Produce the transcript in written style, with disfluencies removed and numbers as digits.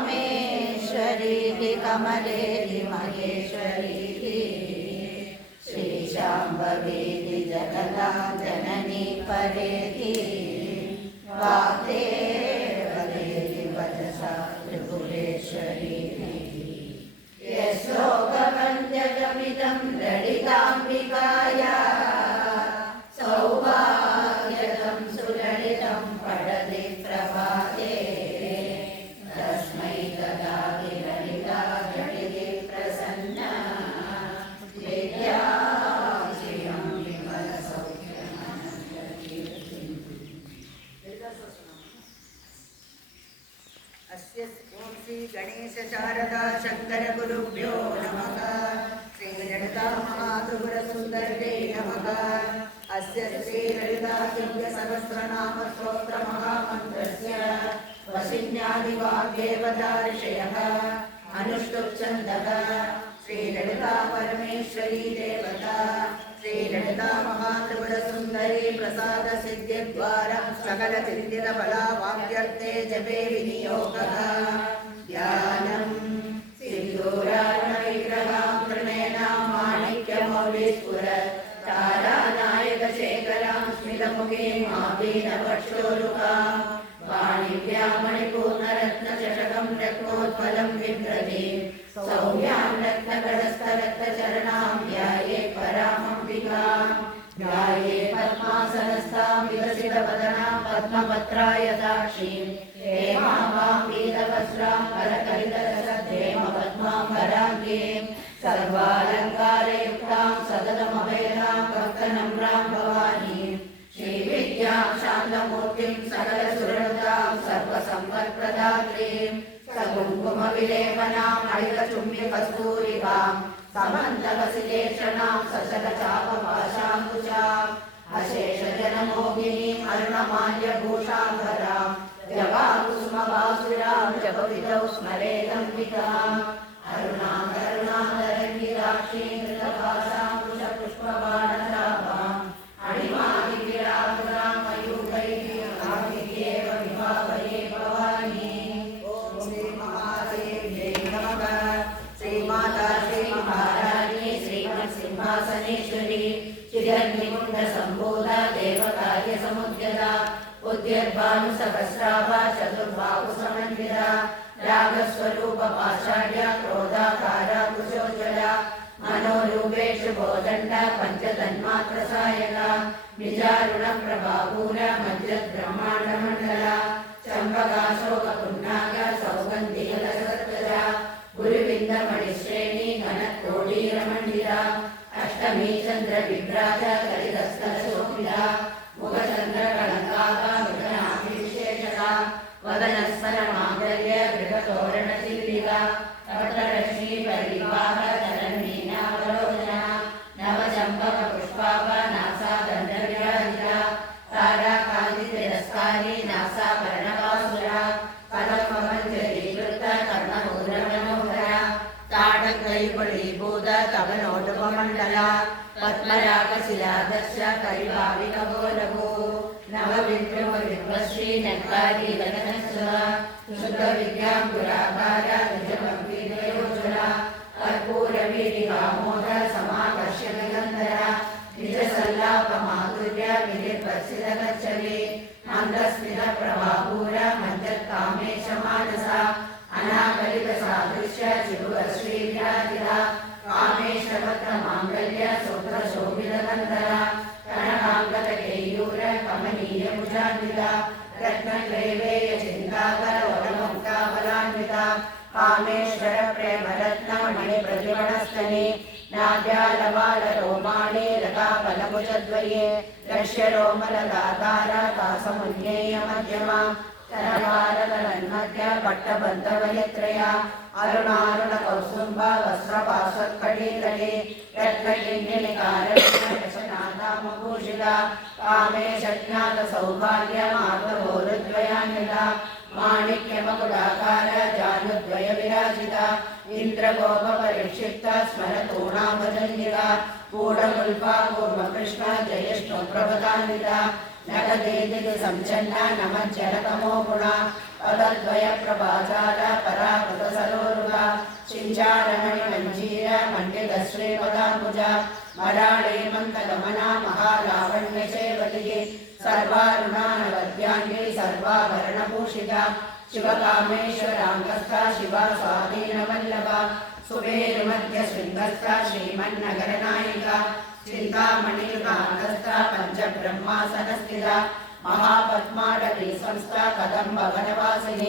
कामेश्वरी कमलेरि महेश्वरी श्रीशाम्भवी जगदा जननी परेति वाग्देवदेवी वचसा त्रिपुरेश्वरी यशोकवन्द्यजमिदं ललिताम्बिकाया सौभाग्यदं सुललितं पठति प्रभाते तस्मै तदा ललिता जटिति प्रसन्ना विद्याश्रियं अस्य ओम श्री गणेश शारदा शंकर गुरुभ्यो नमः। श्री ललिता महात्रिपुर सुंदरे नमः। अस्य श्री ललिता दिव्य सहस्रनाम स्तोत्र महामन्त्रस्य वशिन्यादिवाग्देवतार्षयः अनुष्टुप् छन्दः। श्री ललिता परमेश्वरी देवता श्री ललिता महात्रिपुर सुंदरी प्रसाद सिद्धिद्वारा सकल चिन्तित फलावाप्त्यर्थे जपे विनियोगः। ध्यानं सिन्दूरारुण विग्रहां कृणेनां माणिक्यमौलिस्फुर तारानायक शेखरां स्मितमुखीं मापीनवक्षोरुकां वाणिभ्यां मणिपूर्णरत्नचषकं रत्नोत्पलं बिभ्रतीं सौम्यां रत्नकटस्थरक्तचरणां ध्यायेत् परामम्बिकां ध्याये पद्मासनस्थां विकसितवदनां पद्मपत्रायताक्षीं हेमां पीतवस्त्रां करकलितरसद्धेमपद्माम्बराङ्गीं सर्वालङ्कारयुक्तां सततमभयदां भक्तनम्रां भवानीं श्रीविद्यां शान्तमूर्तिं सकलसुरनुतां सर्वसम्पत्प्रदात्रीं सकुङ्कुमविलेपनाम् अडितचुम्बिकस्तूरिकां समन्तकसिलेषणां सशतचापपाशाङ्कुशाम् अशेषजनमोहिनीम् अरुणमाल्यभूषाम्बरां जवाकुसुमवासुरां जपविधौ स्मरेदम्बिकाम् अरुणां करुणाधरङ्गिराक्षीं कृतभाषाङ्कुशपुष्पबाणचापाम् अणिमादिविरापुरां मयूखैः आदित्येव विभावये भवानी। ओम श्री महादेव्यै नमः। श्रीमाता श्री महारानी श्रीमत्सिंहासनेश्वरी चिरन्निकुण्डसम्भूता देवकार्यसमुद्यता उद्यद्भानुसहस्राभा चतुर्बाहुसमन्विता रागस्वरूपपाषाढ्या क्रोधाकारा कुशोज्ज्वला मनोरूपेषु भोदण्डा पञ्चतन्मात्रसायका निजारुणप्रभापूरा मज्जद्ब्रह्माण्डमण्डला चम्पकाशोकपुन्नागा सौगन्धिकलसत्कजा गुरुविन्दमणिश्रेणी घनकोडीरमण्डिता अष्टमी चन्द्रविभ्राजा कलितस्थलशोभिता मुखचन्द्रकलङ्काका मृगनाभिविशेषका वदनस्सरमाङ्गल्य गृहतोरणशिल्पिका वटरश्मीपरिवाह चरन्मीनावलोचना नवचम्पकपुष्पाभा नासादण्डविराजिता ताराकान्तितिरस्कारी नासाभरणवासुरा कलममञ्जरीकृता कर्णमुद्रमनोहरा ताडकैपळीभूता तवनोटुपमण्डला पद्मरागशिलादर्श करिभाविकगोलभू नवविद्रुमविद्वश्री नक्कारी गगनस्वः शुद्धविद्यां दुराकारा निजपङ्क्तिदयोज्ज्वला कर्पूरवीरिकामोद समाकर्षकगन्धरा निजसल्लापमाधुर्या विधिर्भर्सितगच्छति मन्दस्मितप्रभापूरा मञ्जत्कामेशमानसा अनाकलितसादृश्य चिबुरश्रीविराजिता कामेशवक्त्रमाङ्गल्य सूत्रशोभितगन्धरा कनकाङ्गतकेयूर कमनीयभुजान्विता रत्नक्लैवेयचिन्ताकरवरमुक्ताबलान्विता कामेश्वरप्रेमरत्नमणिप्रतिमणस्तने नाद्यालवालरोमाणे लताफलभुजद्वये लक्ष्यरोमलगातारा कासमुन्नेयमध्यमा तरवारतरन्मध्य पट्टबन्धवलित्रया अरुणारुणकौसुम्बा वस्त्रपाशत्कटीतले रत्नकिङ्गिणिकारशनादामभूषिता कामेशज्ञातसौभाग्यमार्गभोरुद्वयान्विता माणिक्यमकुटाकार जानुद्वयविराजिता इन्द्रगोपपरिक्षिप्ता स्मरतूणाभजन्विता कूढमुल्पा कूर्मकृष्ण जयष्णुप्रभदान्विता नगदेदिति संचन्न नमज्जनतमो गुणा पदद्वय प्रभाजाल पराकृतसरोरुहा शिञ्चारमणिमञ्जीर मण्डितश्रीपदाम्बुजा मराळे मन्तगमना महालावण्यसेवलिः सर्वारुणानवद्याङ्गी सर्वाभरणभूषिता शिवकामेश्वराङ्गस्था शिवा स्वाधीनवल्लभा सुबेरुमध्यशृङ्गस्था श्रीमन्नगरनायिका चिन्तामणियुगाङ्गस्था पञ्चब्रह्मासनस्थिता महापद्माडवी संस्था कदम्बवनवासिनी